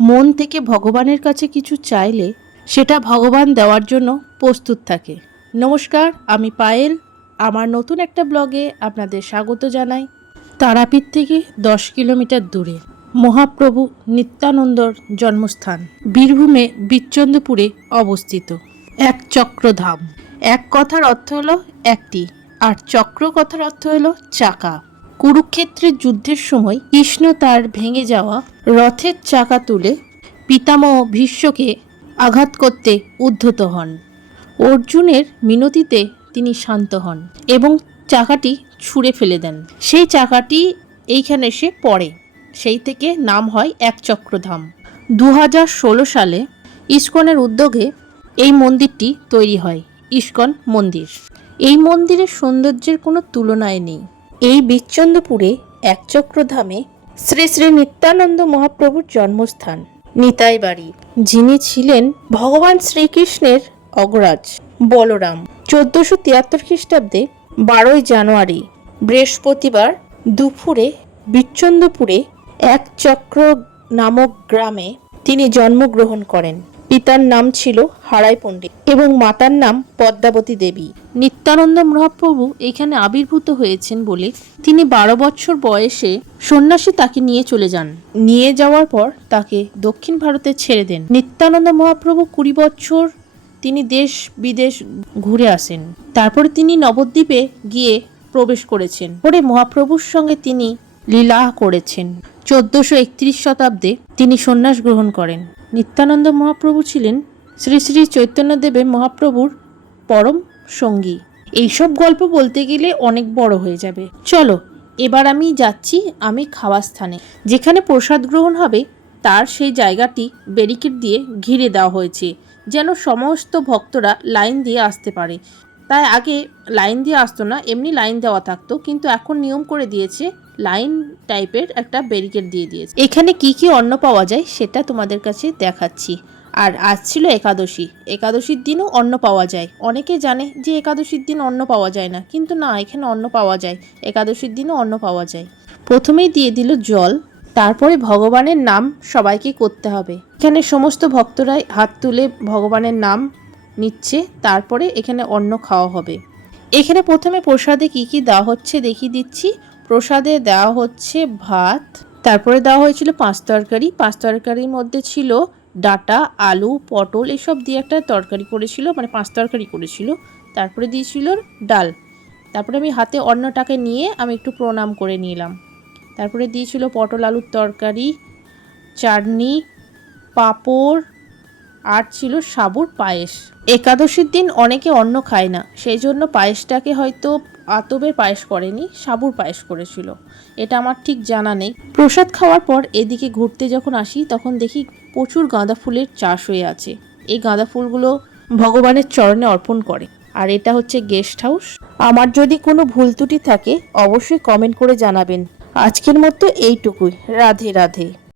মন থেকে ভগবানের কাছে কিছু চাইলে সেটা ভগবান দেওয়ার জন্য প্রস্তুত থাকে। নমস্কার, আমি পায়েল। আমার নতুন একটা ব্লগে আপনাদের স্বাগত জানাই। তারাপীঠ থেকে 10 কিলোমিটার দূরে মহাপ্রভু নিত্যানন্দর জন্মস্থান বীরভূমে বিচ্চন্দ্রপুরে অবস্থিত এক চক্রধাম। এক কথার অর্থ হলো একটি, আর চক্র কথার অর্থ হলো চাকা। কুরুক্ষেত্রের যুদ্ধের সময় কৃষ্ণ তার ভেঙে যাওয়া রথের চাকা তুলে পিতামহ ভীষ্মকে আঘাত করতে উদ্ধত হন। অর্জুনের মিনতিতে তিনি শান্ত হন এবং চাকাটি ছুঁড়ে ফেলে দেন। সেই চাকাটি এইখানে এসে পড়ে, সেই থেকে নাম হয় এক চক্রধাম। 2016 সালে ইস্কনের উদ্যোগে এই মন্দিরটি তৈরি হয়, ইস্কন মন্দির। এই মন্দিরের সৌন্দর্যের কোনো তুলনায় নেই। এই বিচ্চন্দ্রপুরে একচক্রধামে শ্রী শ্রী নিত্যানন্দ মহাপ্রভুর জন্মস্থান, নিতাই বাড়ি, যিনি ছিলেন ভগবান শ্রীকৃষ্ণের অগ্রজ বলরাম। 1473 খ্রিস্টাব্দে 12 জানুয়ারি বৃহস্পতিবার দুপুরে বিচ্চন্দ্রপুরে এক চক্র নামক গ্রামে তিনি জন্মগ্রহণ করেন। পিতার নাম ছিল হারাই পণ্ডিত এবং মাতার নাম পদ্মাবতী দেবী। নিত্যানন্দ মহাপ্রভু এখানে আবির্ভূত হয়েছেন বলে তিনি 12 বছর বয়সে সন্ন্যাসী তাকে নিয়ে চলে যান। নিয়ে যাওয়ার পর তাকে দক্ষিণ ভারতে ছেড়ে দেন। নিত্যানন্দ মহাপ্রভু 20 বছর তিনি দেশ বিদেশ ঘুরে আসেন। তারপরে তিনি নবদ্বীপে গিয়ে প্রবেশ করেছেন। পরে মহাপ্রভুর সঙ্গে তিনি লীলা করেছেন। 1431 শতাব্দে তিনি সন্ন্যাস গ্রহণ করেন। নিত্যানন্দ মহাপ্রভু ছিলেন শ্রী শ্রী চৈতন্যদেবের মহাপ্রভুর পরম সঙ্গী। এইসব গল্প বলতে গেলে অনেক বড় হয়ে যাবে। চলো এবার আমি যাচ্ছি আমি খাওয়ার স্থানে, যেখানে প্রসাদ গ্রহণ হবে তার সেই জায়গাটি ব্যারিকেড দিয়ে ঘিরে দেওয়া হয়েছে, যেন সমস্ত ভক্তরা লাইন দিয়ে আসতে পারে। তাই আগে লাইন দিয়ে আসতো না, এমনি লাইন দেওয়া থাকতো, কিন্তু এখন নিয়ম করে দিয়েছে লাইন টাইপের একটা ব্যারিকেড দিয়ে দিয়েছে। এখানে কি কি অন্ন পাওয়া যায় সেটা তোমাদের কাছে দেখাচ্ছি। আর আজ ছিল একাদশী। একাদশীর দিনও অন্ন পাওয়া যায়। অনেকে জানে যে একাদশীর দিন অন্ন পাওয়া যায় না, কিন্তু না, এখানে অন্ন পাওয়া যায়। একাদশীর দিনও অন্ন পাওয়া যায়। প্রথমেই দিয়ে দিল জল, তারপরে ভগবানের নাম সবাইকে করতে হবে। এখানে সমস্ত ভক্তরাই হাত তুলে ভগবানের নাম নিচ্ছে, তারপরে এখানে অন্ন খাওয়া হবে। এখানে প্রথমে প্রসাদে কি কি দেওয়া হচ্ছে দেখিয়ে দিচ্ছি। প্রসাদে দেওয়া হচ্ছে ভাত, তারপরে দেওয়া হয়েছিল 5 তরকারি। 5 তরকারির মধ্যে ছিল ডাঁটা, আলু, পটল এসব দিয়ে একটা তরকারি করেছিল, মানে 5 তরকারি করেছিল। তারপরে দিয়েছিল ডাল। তারপরে আমি হাতে অন্নটাকে নিয়ে আমি একটু প্রণাম করে নিলাম। তারপরে দিয়েছিল পটল আলুর তরকারি, চাটনি, পাঁপড়, আর ছিল সাবুর পায়েস। একাদশীর দিন অনেকে অন্ন খায় না, সেই জন্য পায়েসটাকে হয়তো আতবের পায়েস করেনি, সাবুর পায়েস করেছিল, এটা আমার ঠিক জানা নেই। প্রসাদ খাওয়ার পর এদিকে ঘুরতে যখন আসি তখন দেখি প্রচুর গাঁদা ফুলের চাষ হয়ে আছে। এই গাঁদা ফুলগুলো ভগবানের চরণে অর্পণ করে। আর এটা হচ্ছে গেস্ট হাউস। আমার যদি কোনো ভুল ত্রুটি থাকে অবশ্যই কমেন্ট করে জানাবেন। আজকের মতো এইটুকুই। রাধে রাধে।